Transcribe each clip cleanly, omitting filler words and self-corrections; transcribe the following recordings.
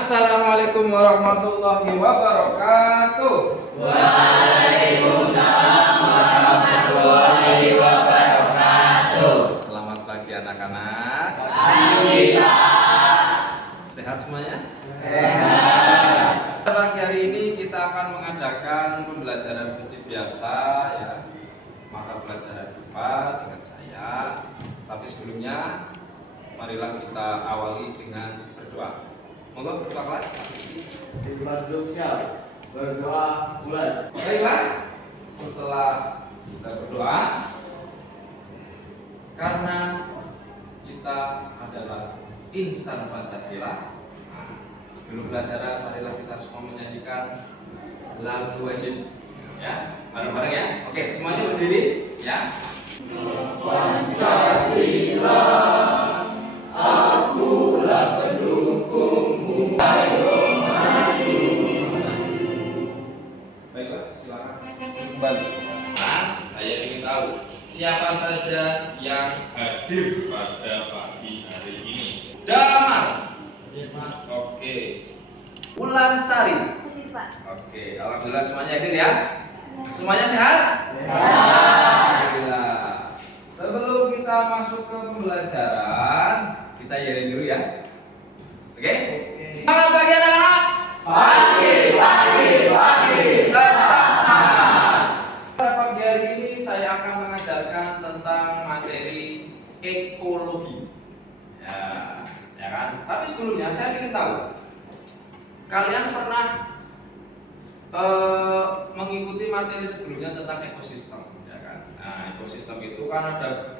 Assalamualaikum warahmatullahi wabarakatuh. Waalaikumsalam warahmatullahi wabarakatuh. Selamat pagi anak-anak. Pagi Pak. Sehat semuanya? Sehat. Pagi hari ini kita akan mengadakan pembelajaran seperti biasa ya. Mata pelajaran IPA dengan saya. Tapi sebelumnya marilah kita awali dengan berdoa. Monggo ketua kelas. Berdoa mulai. Baiklah, setelah kita berdoa, karena kita adalah insan Pancasila. Sebelum pelajaran, marilah kita semua menyanyikan lagu wajib, ya, bareng-bareng ya. Oke, semuanya berdiri, ya. Pancasila, akulah pendukungmu. Ayo maju. Baiklah, silakan kembali. Nah, saya ingin tahu siapa saja yang hadir pada pagi hari ini. Damar. Oke. Wulan Sari. Oke, alhamdulillah semuanya hadir ya. Semuanya sehat? Alhamdulillah. Sebelum kita masuk ke pembelajaran, kita yari dulu ya. Oke? Selamat pagi anak-anak. Pagi. Tetap semangat. Pada pagi hari ini saya akan mengajarkan tentang materi ekologi. Ya kan? Tapi sebelumnya saya ingin tahu, kalian pernah mengikuti materi sebelumnya tentang ekosistem, ya kan? Nah, ekosistem itu kan ada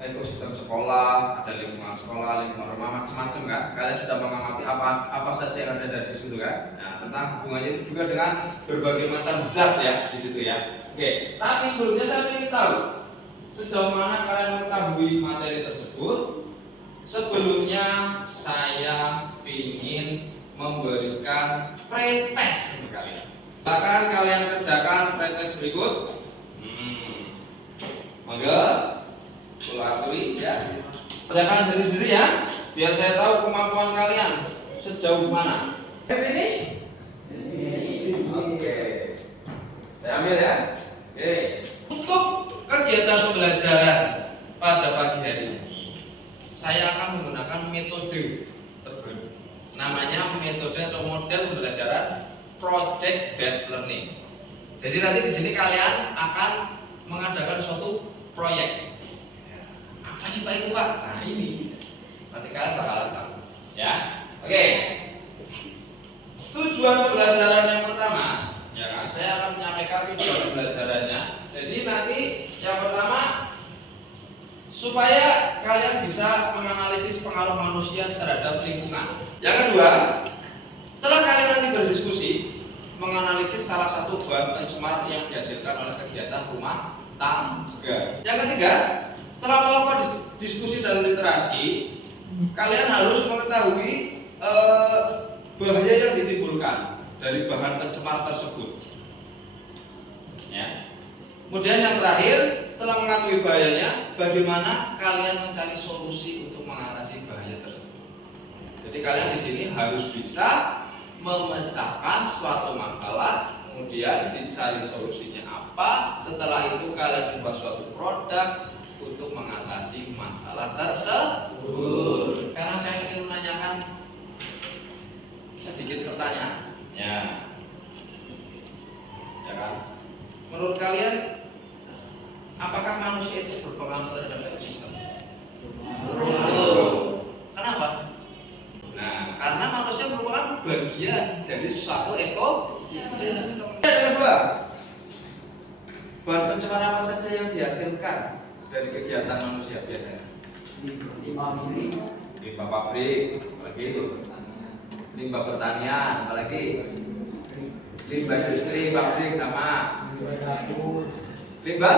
ekosistem sekolah, ada lingkungan sekolah, lingkungan rumah, macam-macam kan? Kalian sudah mengamati apa saja yang ada di situ kan? Nah, tentang hubungannya itu juga dengan berbagai macam zat ya di situ ya. Oke, tapi sebelumnya saya ingin tahu sejauh mana kalian mengetahui materi tersebut. Sebelumnya saya ingin memberikan pretest untuk kalian. Silakan kalian kerjakan pretest berikut. Monggo, kulakui ya. Kerjakan sendiri-sendiri ya, biar saya tahu kemampuan kalian sejauh mana. Finish? Oke. Saya ambil ya. Oke. Untuk kegiatan pembelajaran pada pagi hari ini, saya akan menggunakan metode terbaru. Namanya metode atau model pembelajaran project based learning. Jadi nanti di sini kalian akan mengadakan suatu proyek. Apa sih Pak itu Pak? Nah ini nanti kalian bakalan tahu. Ya, oke. Tujuan pembelajaran yang pertama, ya kan? Saya akan menyampaikan tujuan pembelajarannya. Jadi nanti yang pertama, supaya kalian bisa menganalisis pengaruh manusia terhadap lingkungan. Yang kedua, setelah kalian nanti berdiskusi menganalisis salah satu bahan pencemar yang dihasilkan oleh kegiatan rumah tangga. Yang ketiga, setelah melakukan diskusi dan literasi, kalian harus mengetahui bahaya yang ditimbulkan dari bahan pencemar tersebut. Ya. Kemudian yang terakhir, setelah mengetahui bahayanya, bagaimana kalian mencari solusi untuk mengatasi bahaya tersebut. Jadi kalian di sini harus bisa memecahkan suatu masalah, kemudian dicari solusinya apa. Setelah itu kalian membuat suatu produk untuk mengatasi masalah tersebut. Sekarang saya ingin menanyakan sedikit pertanyaan. Ya kan? Menurut kalian, apakah manusia itu berpengaruh terhadap ekosistem? Kenapa? Nah, karena manusia merupakan bagian dari suatu ekosistem. Yang kedua, bahan pencemar apa saja yang dihasilkan dari kegiatan manusia biasanya? Limbah pabrik, apalagi itu? Limbah pertanian, apalagi? Limbah industri, pabrik, sama? Limbah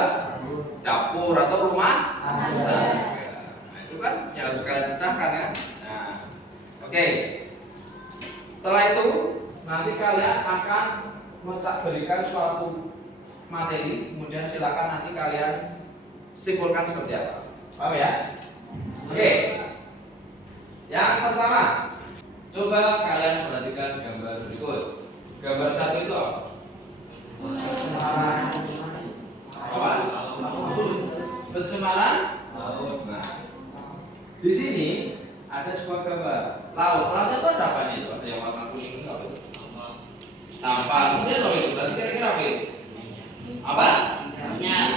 dapur atau rumah tangga. Nah, itu kan yang harus kalian pecahkan ya. Nah, oke. Setelah itu nanti kalian akan berikan suatu materi, kemudian silakan nanti kalian simpulkan seperti apa. Paham ya? Oke. Yang pertama, Coba kalian perhatikan gambar berikut. Gambar 1 itu apa? Apa? Pencemaran laut. Nah, di sini ada sebuah gambar laut. Lautnya itu ada apanya itu? Ada yang warna kuning itu apa itu? Sampah. Kemudian apa itu? Berarti kira-kira apa itu? Apa? Minyak.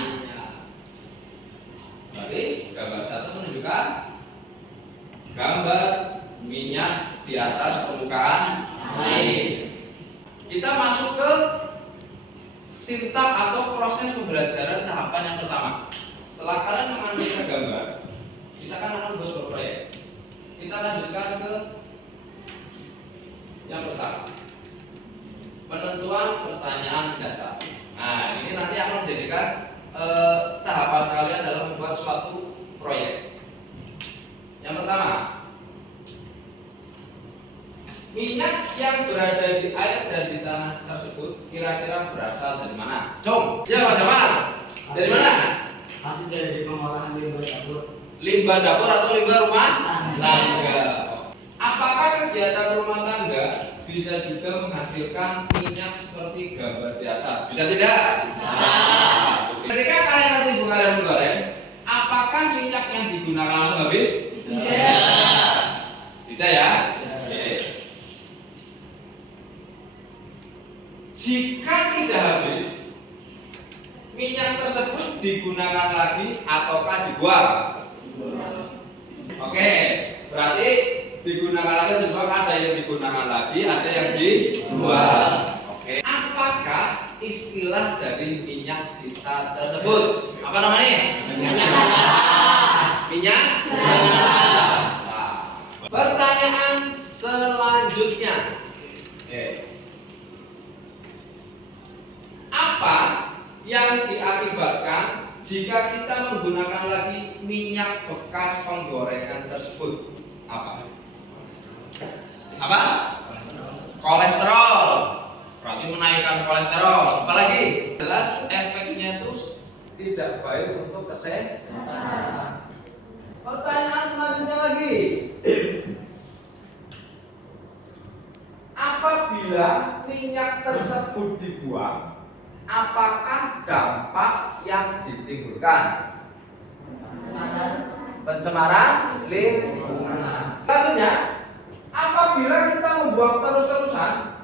Berarti gambar 1 menunjukkan gambar minyak di atas permukaan air. Kita masuk ke sintap atau proses pembelajaran tahapan yang pertama. Setelah kalian menganalisa gambar, kita akan buat sebuah proyek. Kita lanjutkan ke yang pertama, penentuan pertanyaan dasar. Nah, ini nanti akan menjadikan tahapan kalian dalam membuat suatu proyek. Yang pertama, minyak yang berada di air dan di tanah tersebut kira-kira berasal dari mana? Jom, ya Mas Jamal. Dari mana? Hasil dari pengolahan limbah dapur. Limbah dapur atau limbah rumah Tangga. tangga. Apakah kegiatan rumah tangga bisa juga menghasilkan minyak seperti gambar di atas? Bisa tidak? Bisa. Ketika kalian nanti ibu kalian goreng, apakah minyak yang digunakan langsung habis? Tidak. Tidak ya? Oke. Jika tidak habis, minyak tersebut digunakan lagi ataukah dibuang? Oke, berarti digunakan lagi atau dibuang, ada yang digunakan lagi, ada yang dibuang. Oke. Apakah istilah dari minyak sisa tersebut? Apa namanya? Minyak sisa. Nah, pertanyaan selanjutnya. Oke. Apa yang diakibatkan jika kita menggunakan lagi minyak bekas penggorengan tersebut? Apa? Apa? Kolesterol. Berarti menaikkan kolesterol. Apalagi? Jelas efeknya itu tidak baik untuk kesehatan. Pertanyaan selanjutnya lagi. Apabila minyak tersebut dibuang, apakah dampak yang ditimbulkan? Pencemaran lingkungan. Selanjutnya, apabila kita membuang terus-terusan,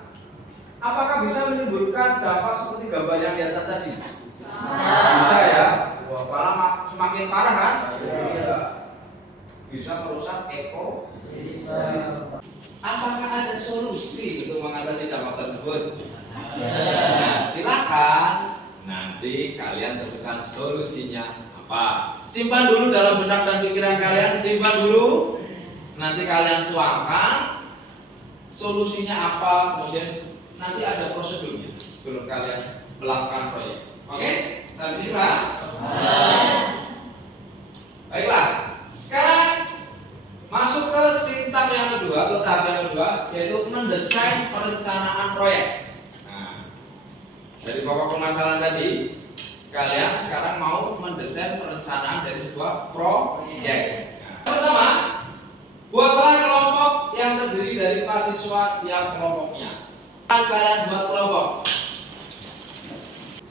apakah bisa menimbulkan dampak seperti gambar yang di atas tadi? Bisa ya. Wah, malah semakin parah kan? Iya. Bisa merusak ekosistem. Apakah ada solusi untuk mengatasi dampak tersebut? Nah, silakan nanti kalian tentukan solusinya apa. Simpan dulu dalam benak dan pikiran kalian, simpan dulu. Nanti kalian tuangkan solusinya apa, kemudian nanti ada prosedurnya sebelum kalian melakukan proyek. Oke? Sampai sini, Pak? Baiklah. Sekarang masuk ke sintap yang kedua, atau tahap yang kedua, yaitu mendesain perencanaan proyek. Nah, dari pokok permasalahan tadi, kalian sekarang mau mendesain perencanaan dari sebuah proyek. Nah, pertama, buatlah kelompok yang terdiri dari 4 siswa yang kelompoknya. Kalian buat kelompok.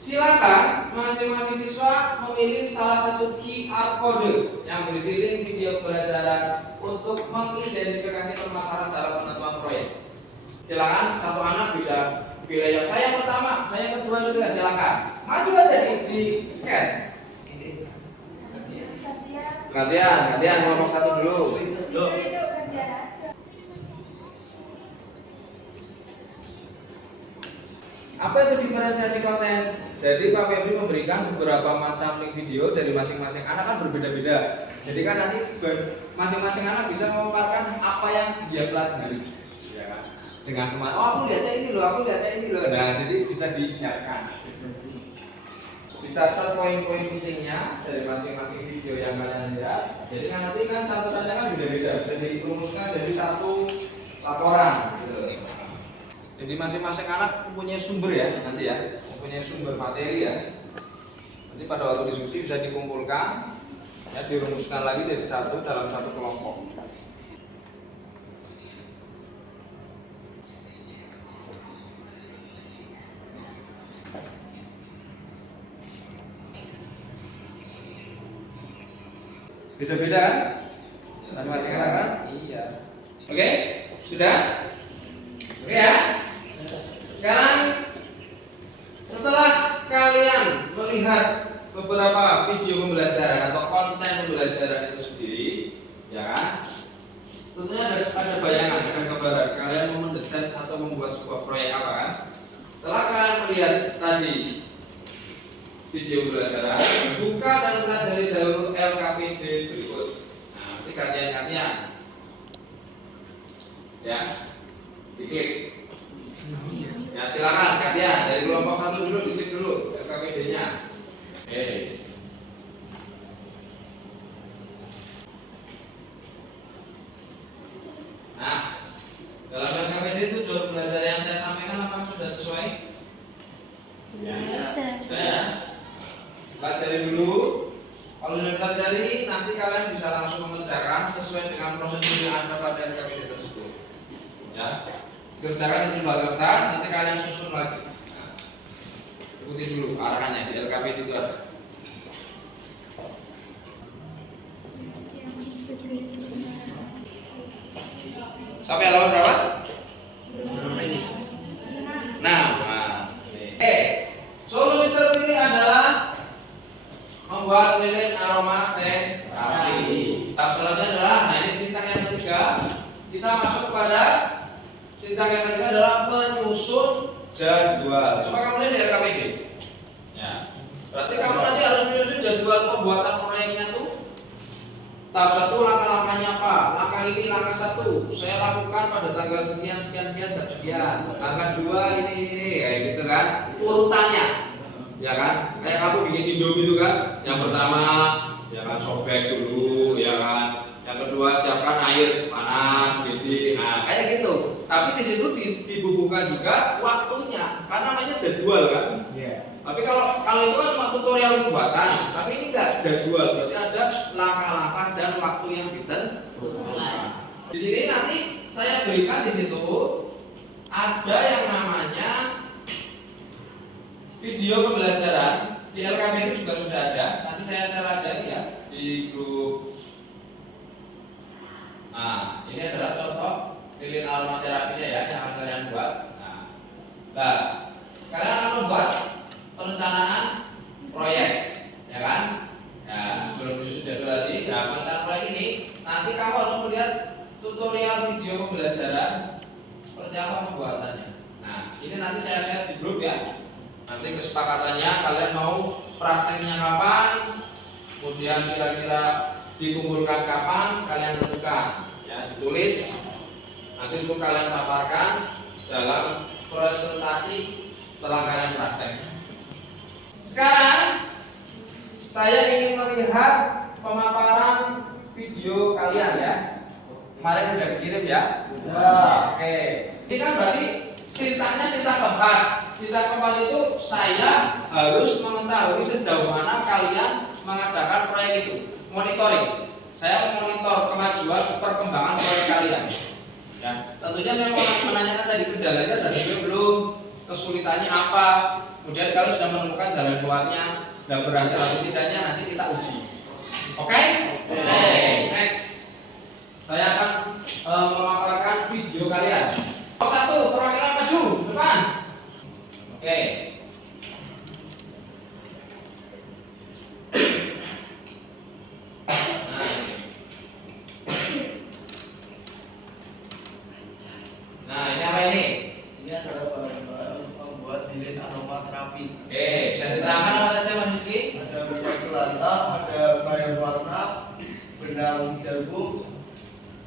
Silakan masing-masing siswa memilih salah satu QR code yang berisi link video pembelajaran untuk mengidentifikasi permasalahan dalam penentuan proyek. Silakan satu anak bisa pilih yang saya pertama, saya kedua juga, silakan. Maju aja di scan. Gantian ngomong satu dulu. Apa itu diferensiasi konten? Jadi Pak Febri memberikan beberapa macam link video dari masing-masing anak, kan berbeda-beda. Jadi kan nanti masing-masing anak bisa memaparkan apa yang dia pelajari, ya kan? Dengan teman, oh aku lihatnya ini loh, aku lihatnya ini loh. Nah, jadi bisa disiarkan. Dicatat poin-poin pentingnya dari masing-masing video yang kalian lihat. Jadi nanti kan catatannya kan beda-beda, bisa dirumuskan jadi satu laporan. Gitu. Jadi masing-masing anak mempunyai sumber ya, nanti ya, mempunyai sumber materi ya. Nanti pada waktu diskusi bisa dikumpulkan, ya, dirumuskan lagi jadi satu dalam satu kelompok. Beda-beda kan? Masing-masing kan? Iya. Oke, sudah? Oke ya. Sekarang setelah kalian melihat beberapa video pembelajaran atau konten pembelajaran itu sendiri, ya kan? Tentunya ada bayangan, ada gambaran kalian mau mendesain atau membuat sebuah proyek apa kan? Setelah kalian melihat tadi video pembelajaran, buka dan pelajari dahulu LKPD berikut. Nah, nanti gantian-gantian, ya, diklik. Ya silakan gantian dari kelompok 1 dulu, diklik dulu LKPD-nya. Nah, dalam LKPD itu tujuan belajar yang saya sampaikan apa sudah sesuai? Ya, sudah ya. Pelajari dulu. Kalau sudah pelajari, nanti kalian bisa langsung mengerjakan sesuai dengan prosedur yang ada pada LKPD tersebut. Ya, kerjakan di sebuah kertas, nanti kalian susun lagi. Nah, ikuti dulu arahannya di LKPD itu ada. Sampai halaman berapa? Nah, solusi terpilih adalah membuat lilin aroma terapi. Tahap selanjutnya adalah, nah ini sintaks yang ketiga. Kita masuk kepada sintaks yang ketiga adalah menyusun jadwal. Coba kamu lihat di LKPD. Ya, berarti kamu nanti harus menyusun jadwal pembuatan proyeknya tuh. Tahap 1 langkah-langkahnya apa? Langkah ini langkah 1 saya lakukan pada tanggal sekian jam sekian. Langkah 2 ini kayak gitu kan. Urutannya. Ya kan? Kayak kamu bikin Indomie itu kan. Yang pertama ya kan sobek dulu ya kan. Yang kedua siapkan air panas besi. Nah, kayak gitu. Tapi di situ dibubuhkan juga waktunya. Karena namanya jadwal kan. Iya. Tapi kalau itu kan cuma tutorial pembuatan, tapi ini enggak jadwal, berarti ada langkah-langkah dan waktu yang ditentukan. Di sini nanti saya berikan di situ ada yang namanya video pembelajaran di LKPD juga sudah ada. Nanti saya share aja ya di grup. Nah, ini adalah contoh lilin aromaterapinya ya yang akan kalian buat. Nah, kalian akan membuat perencanaan proyek, ya kan? Ya, sebelum menyusun jadwal tadi, nah perencanaan proyek ini nanti kamu harus melihat tutorial video pembelajaran seperti apa pembuatannya. Nah, ini nanti saya share di grup ya. Nanti kesepakatannya kalian mau prakteknya kapan, kemudian kira-kira dikumpulkan kapan, kalian tentukan. Ya, ditulis. Nanti untuk kalian paparkan dalam presentasi setelah kalian praktek. Sekarang saya ingin melihat pemaparan video kalian ya. Kemarin sudah dikirim ya. Oke. Ini kan berarti sintaksnya sintaks keempat. Sintaks keempat itu saya harus mengetahui sejauh mana kalian mengadakan proyek itu. Monitoring. Saya memonitor kemajuan perkembangan proyek kalian. Ya, tentunya saya mau menanyakan tadi kendalanya dan juga belum, kesulitannya apa. Kemudian kalau sudah menemukan jalan keluarnya dan berhasil atau tidaknya nanti kita uji. Oke? Next. Saya akan memaparkan video kalian. Nomor 1, perwakilan maju depan. Oke. Nah, ini apa ini? Ini adalah bahan-bahan untuk membuat lilin aromaterapi. Bisa diterangkan apa saja Mas Rizky? Ada minyak kelapa, ada kayu warna, benang jagung,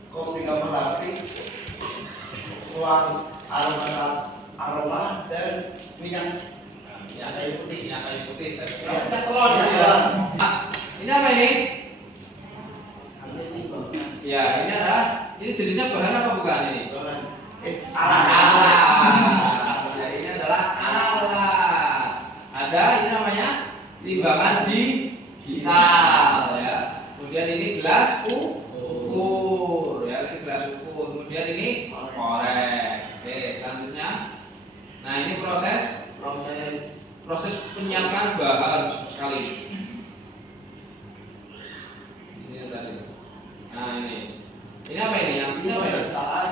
kopi kamerapi, uang aroma dan minyak kayu putih. Minyak kayu putih. Ya. Minyak telur gitu ya. Ini apa ini? Ini bahan. Ya, ini jenisnya bahan apa bukan ini? Alat. Ya, ini adalah alat. Ada ini namanya timbangan digital ya. Kemudian ini gelas ukur ya, ini gelas ukur. Kemudian ini korek. Oke, selanjutnya. Nah, ini proses penyiapan bahan sekali. Di sini tadi. Nah ini apa ini? Yang ini apa ya? Saat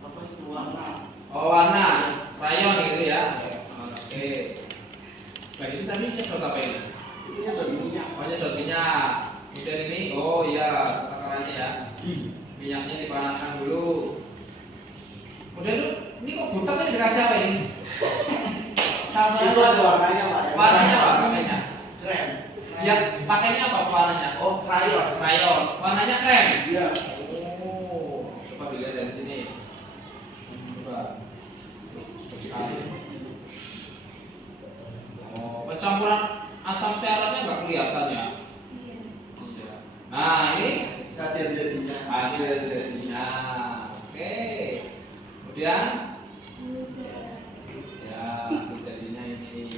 apa itu warna? Oh warna, rayon gitu ya. Oke. Baik ini tadi nyedot apa ini? Itu nyedot minyak. Oh nyedot minyak. Kemudian ini, oh iya takarannya ya. Minyaknya dipanaskan dulu. Kemudian ini kok butaknya dikasih apa ini? Sama Itu aja. ada warnanya Pak. Warnanya apa? Warnanya? Krem. Ya pakainya apa warnanya? Oh, krayon. Rayon. Warnanya krem. Iya. Oh, coba dilihat dari sini. Coba. Oh, pencampuran asam stearatnya nggak kelihatan ya? Iya. Nah ini Hasil jadinya. hasil jadinya. Oke. Kemudian ya hasil jadinya ini.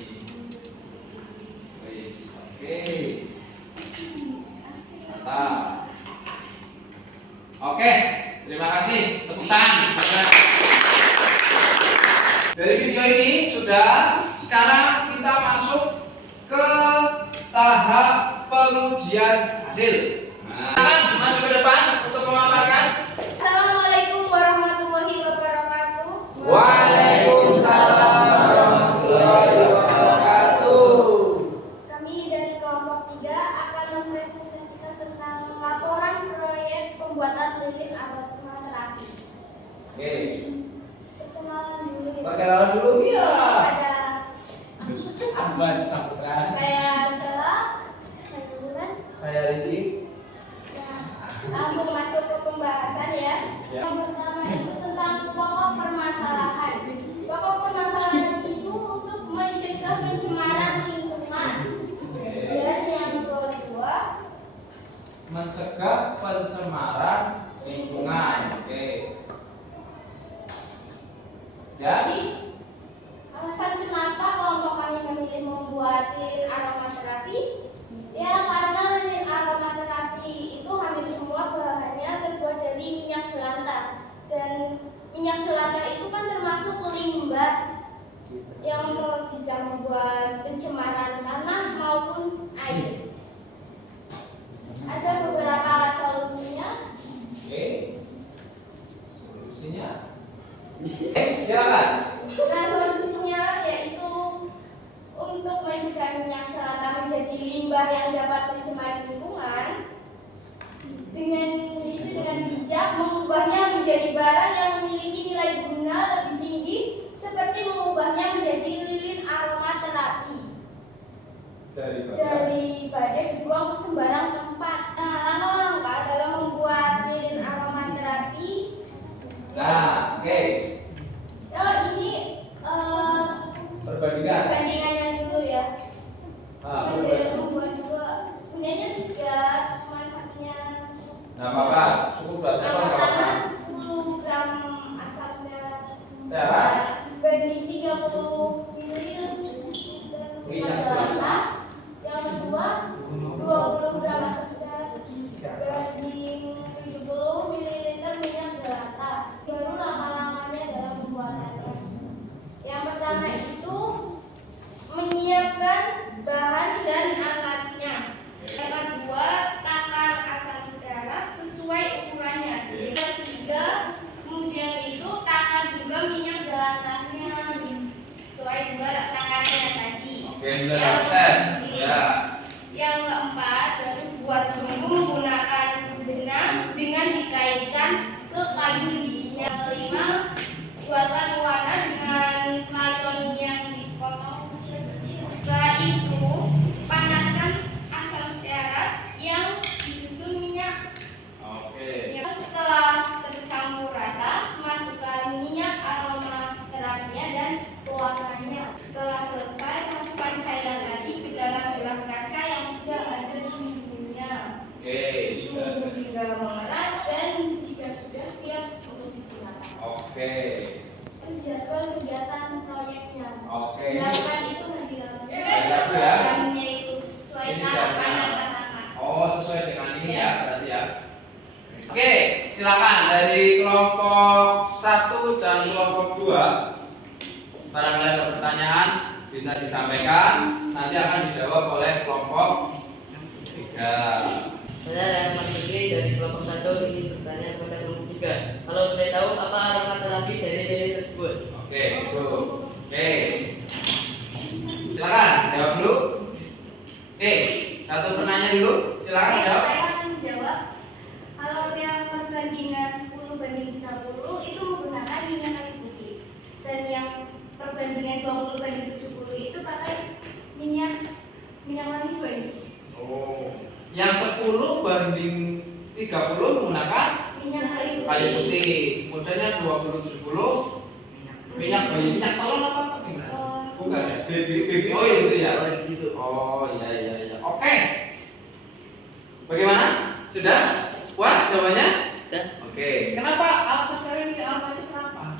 Wis, oke. Mantap. Oke, terima kasih. Tepuk tangan. Dari video ini sudah, sekarang kita masuk ke tahap pengujian hasil. Nah, maju ke depan untuk memaparkan. Assalamualaikum warahmatullahi wabarakatuh. Waalaikumsalam warahmatullahi wabarakatuh. Kami dari kelompok 3 akan mempresentasikan tentang laporan proyek pembuatan lilin aromaterapi terapi. Oke. Perkenalan dulu. Perkenalan dulu ya. Ada Ahmad Saputra. saya Stella, saya Bulan. Saya Rizky. Nah, langsung masuk ke pembahasan ya. Ya. Yang pertama itu tentang pokok permasalahan. Pokok permasalahan itu untuk mencegah pencemaran lingkungan. Dan yang kedua, Mencegah pencemaran lingkungan. Oke. Dan jadi alasan kenapa kelompok kami memilih membuat lilin aromaterapi? Ya karena lilin aromaterapi itu hampir semua bahannya terbuat dari minyak jelantah. Dan minyak jelantah itu kan termasuk limbah yang bisa membuat pencemaran tanah maupun air. Ada beberapa solusinya. oke. Solusinya. Silakan. Nah, solusinya yaitu untuk mencegah minyak jelantah menjadi limbah yang dapat mencemari lingkungan dengan bijak mengubahnya menjadi barang yang memiliki nilai guna lebih tinggi seperti mengubahnya menjadi lilin aromaterapi daripada dibuang ke sembarang tempat. Nah, langkah-langkah dalam membuat lilin aromaterapi. Nah, oke. Ya, ini Perbandingan. perbandingannya dulu ya. Ah, Jadi perbandingan. membuat dua, punyanya 3, cuma satunya. Nah, apa? Cukup bahasa Yang apa? pertama 10 gram asam Stearat. stearat banding 30 ml Minyak jelantah. Yang kedua 20 gram asam stearat banding 70 ml minyak jelantah. Baru langkah-langkahnya dalam pembuatannya. Yang pertama itu menyiapkan bahan dan alatnya. Yang kedua, takar asam stearat sesuai ukurannya. Yang ketiga, kemudian itu takar juga minyak jelantahnya sesuai juga takarnya tadi. Oke, 9%. Ya. Yang keempat, baru buat sumbu menggunakan benang dengan dikaitkan ke kayu lidinya. Yang kelima, buatlah warna dengan krayon yang dipotong kecil-kecil. Setelah itu, panaskan asam stearat yang disusun minyak. Oke. Setelah tercampur rata, masukkan minyak aromaterapinya dan pewarnanya. Setelah selesai, masukkan cairan tadi ke dalam gelas kaca yang sudah ada suhunya. Oke. Tunggu hingga mengeras dan jika sudah siap untuk digunakan. Oke. Itu jadwal kegiatan proyeknya. Oke. Dilakukan itu hari Rabu. Hari Rabu ya. Jamnya itu sesuai Ini tahapan jamnya. dan tahapan. Oh, sesuai dengan ini ya, berarti ya. Oke, silakan dari kelompok 1 dan kelompok 2. Barangkali ada pertanyaan bisa disampaikan, nanti akan dijawab oleh kelompok 3. Saya Rahmat Fikri dari kelompok 1 ingin bertanya kepada kelompok 3. Kalau boleh tahu apa aromaterapi dari lilin tersebut? Oke, itu. Oke. Silakan jawab dulu. Oke, satu penanya dulu. Silakan Oke, jawab. saya akan menjawab. Kalau yang perbandingan 10 banding 30 itu menggunakan minyak kayu putih. Dan yang perbandingan 20 banding 70 itu pakai minyak wangi body. Oh. Yang 10 banding 30 menggunakan Minyak kayu kayu putih. putih. Kemudian 20 70 minyak bayi, minyak telon apa gimana? Bukan ya? Baby oil gitu ya? Oh, gitu. Oh iya iya iya. Oke. Bagaimana? Sudah? Puas jawabannya? Sudah. Oke. Kenapa alasan kalian ini apa itu kenapa?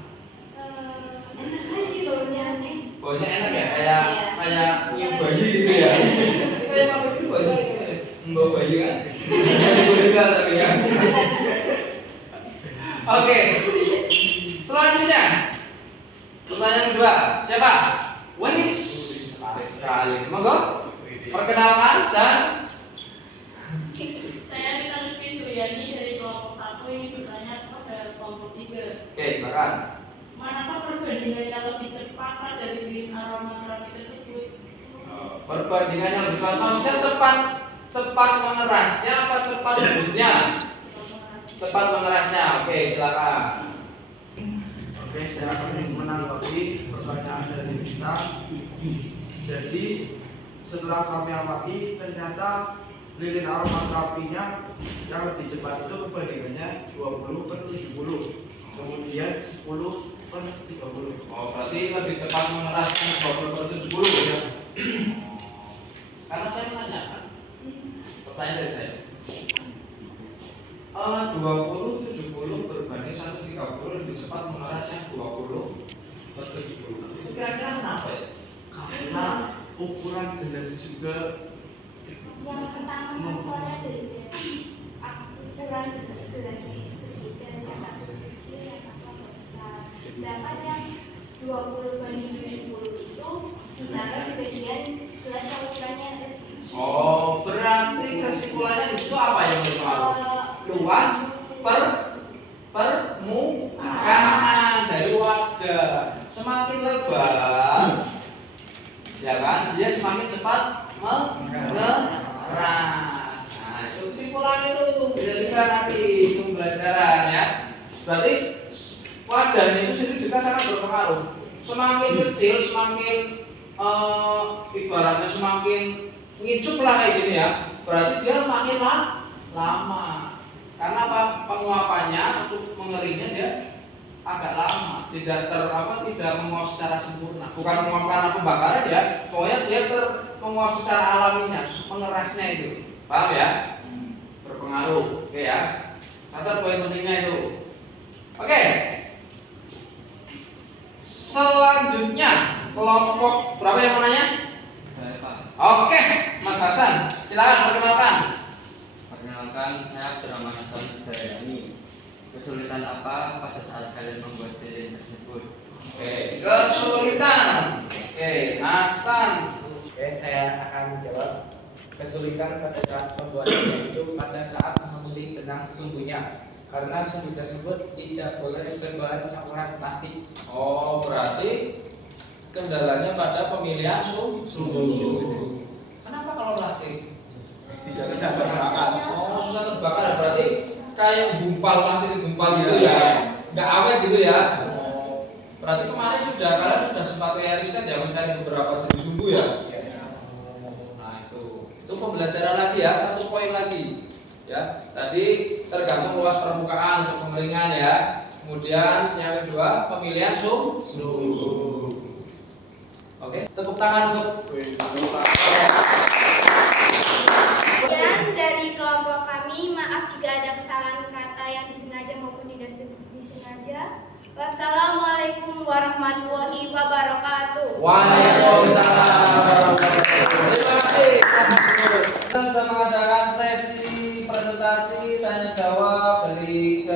Enak aja baunya aneh. Baunya enak ya? Iya. Kayak nyium bayi gitu ya? Ini kayak apa itu baunya kayak bau bayi kan? Gurila tapi kan? Oke. Selanjutnya pertanyaan kedua. Siapa? Wais. Menarik sekali. Monggo. Perkenalkan dan Saya Rita Lutfi Suryani dari kelompok 1 ini bertanya kepada kelompok 3. oke, silakan. Manakah perbandingan yang lebih cepat dari lilin aromaterapi tersebut? Perbandingannya lebih cepat. Maksudnya cepat mengerasnya apa cepat rebusnya? Cepat mengerasnya. Oke, silakan. Oke, saya akan menanggapi pertanyaan dari kita. Jadi setelah kami amati, ternyata lilin aromaterapinya yang lebih cepat itu perbandingannya 20/70, kemudian 10/30. Oh, berarti lebih cepat mengeraskan 20/70 ya? Karena saya menanyakan pertanyaan dari saya. 20/70 berbanding 1/30 lebih cepat mengeras yang 20/70. Itu kira-kira kenapa ya? Karena ukuran gelas juga Yang pertama kan soalnya beda. Ukuran gelasnya itu berbeda. Yang satu kecil, yang satu agak besar. Sedangkan yang 20 banding 70 itu ditaruh di bagian gelas yang ukurannya lebih kecil. Oh, berarti kesimpulannya di situ apa yang berpengaruh? Luas permukaan dari wadah. Semakin lebar, ya kan, dia semakin cepat mengeras. Nah, itu kesimpulan itu bisa juga nanti pembelajaran ya. Berarti wadahnya itu sendiri juga sangat berpengaruh. Semakin kecil, semakin ibaratnya semakin ngicup lah kayak gini ya. Berarti dia makin lama. Karena apa? Penguapannya untuk mengeringnya dia agak lama, tidak menguap secara sempurna. Bukan menguap karena pembakaran ya, pokoknya dia menguap secara alaminya, mengerasnya itu. Paham ya? Berpengaruh. Oke ya. Catat poin pentingnya itu. Oke. Selanjutnya kelompok berapa yang mau nanya? Saya, Pak. Oke, Mas Hasan, silakan perkenalkan. Perkenalkan, saya Abdurrahman Hasan Suryani. Kesulitan apa pada saat kalian membuat lilin tersebut? Oke, kesulitan. Oke, Hasan. Oke, saya akan menjawab. Kesulitan pada saat pembuatannya itu pada saat memilih benang sumbunya, karena sumbu tersebut tidak boleh berbahan campuran plastik. Oh, berarti kendalanya pada pemilihan sumbu. Kenapa kalau plastik? Bisa terbakar. Oh, susah terbakar. Berarti kayak gumpal gitu ya. Nggak awet gitu ya. Oh, berarti kemarin kalian sudah sempat riset ya mencari beberapa jenis sumbu ya. Nah, itu pembelajaran lagi ya, satu poin lagi. Ya, tadi tergantung luas permukaan untuk pengeringan ya. Kemudian yang kedua pemilihan sumbu. Oke, tepuk tangan untuk Kemudian dari kelompok kami, maaf jika ada kesalahan kata yang disengaja maupun tidak disengaja. Wassalamualaikum warahmatullahi wabarakatuh. Waalaikumsalam. Terima kasih. Kita sudah mengadakan sesi presentasi tanya jawab dari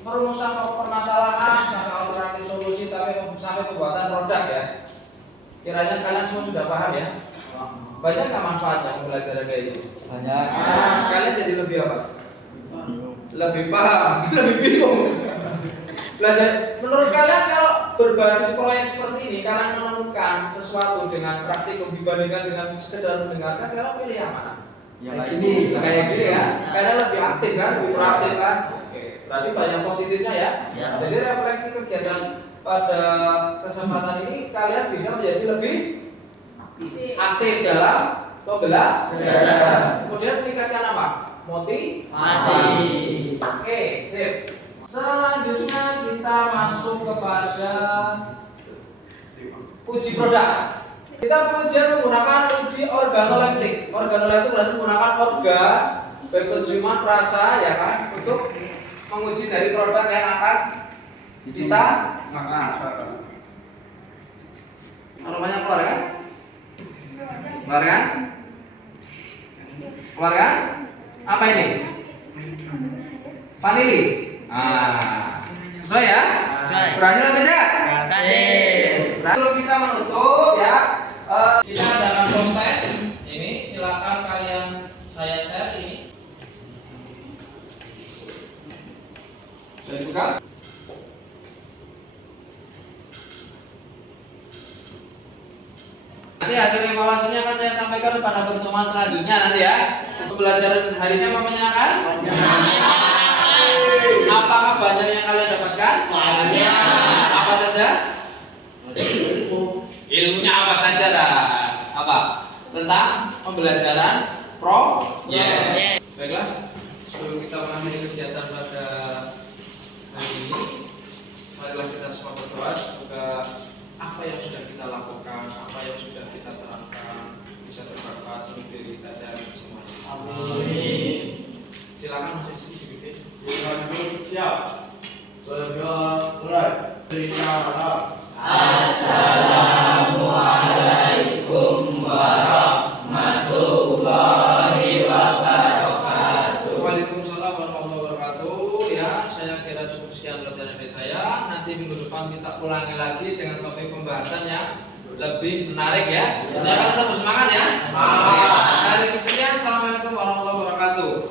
perumusan permasalahan sampai alternatif solusi sampai pembuatan produk ya. Kiranya kalian semua sudah paham ya. Banyak nggak manfaatnya pembelajaran kayak gitu? Banyak. Kalian jadi lebih apa? Lebih paham, lebih bingung. Belajar. Menurut kalian kalau berbasis proyek seperti ini, kalian menemukan sesuatu dengan praktikum dibandingkan dengan sekedar mendengarkan, kalian pilih yang mana? Yang ini. Kayak gini ya, kalian lebih aktif kan, lebih proaktif kan? Oke, berarti banyak positifnya ya. Ya. Jadi refleksi kegiatan pada kesempatan ini kalian bisa menjadi lebih aktif dalam pembelajaran. Kemudian meningkatkan apa? Motivasi. Oke, sip. Selanjutnya kita masuk kepada uji produk. Kita pengujian menggunakan uji organoleptik. Organoleptik berarti menggunakan organ, baik penciuman, rasa, ya kan, untuk menguji dari produk yang akan kita makan. Aromanya keluar kan? Keluar kan? Keluar kan? Apa ini? Vanili. Sesuai ya? Sesuai. Berani atau tidak? Kasih. Lalu kita menutup ya. Kita adakan post test. Ini silakan kalian saya share ini. Sudah dibuka? Nanti hasil evaluasinya akan saya sampaikan pada pertemuan selanjutnya nanti ya. Pembelajaran hari ini apa menyenangkan? Apakah banyak yang kalian dapatkan? Banyak. Apa saja? Ilmunya apa saja lah? Apa? Tentang pembelajaran proyek. Baiklah, sebelum kita mengakhiri kegiatan pada hari ini, marilah kita semua berdoa semoga apa yang sudah kita lakukan, apa yang sudah kita terangkan bisa bermanfaat untuk diri kita dan semuanya. Amin. Silakan Mas Isi dipimpin. Siap. Berdoa mulai. Beritahu. Assalamualaikum warahmatullahi wabarakatuh. Waalaikumsalam warahmatullahi wabarakatuh. Ya, saya kira cukup sekian pelajaran dari saya. Nanti minggu depan kita ulangi lagi dengan topik pembahasan yang lebih menarik ya. Tentunya kalian tetap bersemangat ya. Hari ini sekian. Assalamualaikum warahmatullahi wabarakatuh.